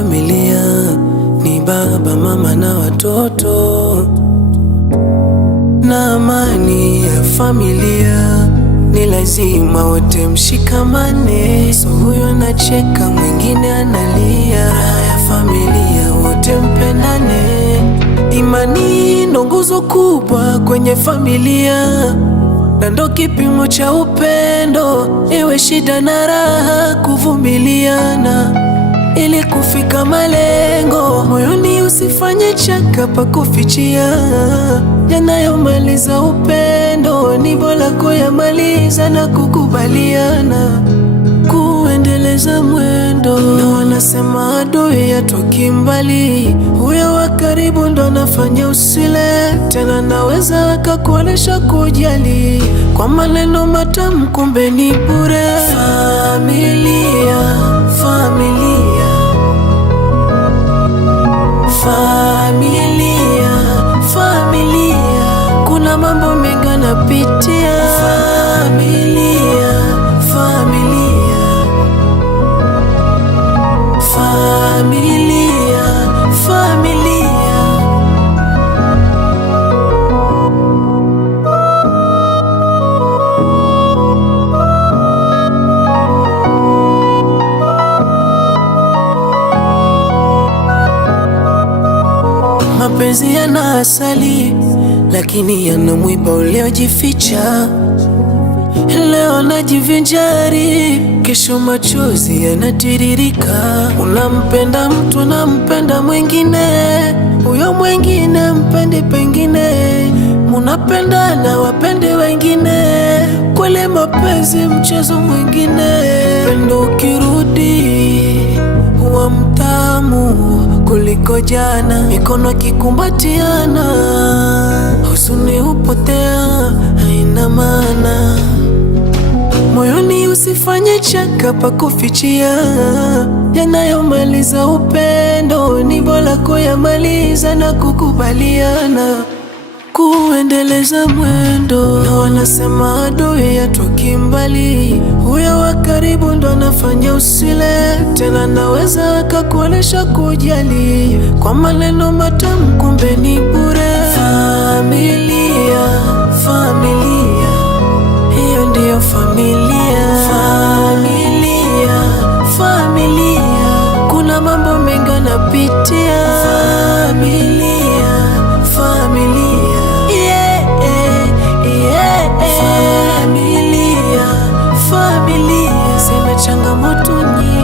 familia ni baba, mama na watoto, na amani ya familia ni lazima wote mshikamane. So huyo anacheka, mwingine analia, raha ya familia wote mpendane. Imani ndo nguzo kubwa kwenye familia, na ndo kipimo cha upendo. Iwe shida na raha, kuvumiliana ili kufika malengo. Moyoni usifanye chaka pa kufichia, yanayomaliza upendo ni bora kuyamaliza na kukubaliana, kuendeleza mwendo. Na wanasema adui hatoki mbali, huyo wa karibu ndo anafanya usile tena. Naweza akakuonesha kujali kwa maneno matamu, kumbe ni bure. Familia, familia, familia, familia, kuna mambo mengi napitia. Familia, familia, familia, familia. Mapenzi yana asali, lakini yana mwiba uliojificha. Leo najivinjari, kesho machozi yanatiririka. Unampenda mtu, unampenda mwingine, huyo mwingine mpendi pengine. Munapendana wapende wengine, kweli mapenzi mchezo mwingine. Pendo ukirudi huwa mtamu kuliko jana, mikono kikumbatiana, huzuni hupotea, haina maana. Moyoni usifanye chaka pa kufichia, yanayomaliza upendo ni bora kuyamaliza na kukubaliana, kuendeleza mwendo. Na wanasema adui hatoki mbali, huyo wa karibu ndo anafanya usile tena. Naweza akakuonesha kujali kwa maneno matamu, kumbe ni bure. Familia, familia, hiyo ndiyo familia. Familia, familia, kuna mambo mengi napitia. Familia, familia, familia, familia, zina changamoto nyingi.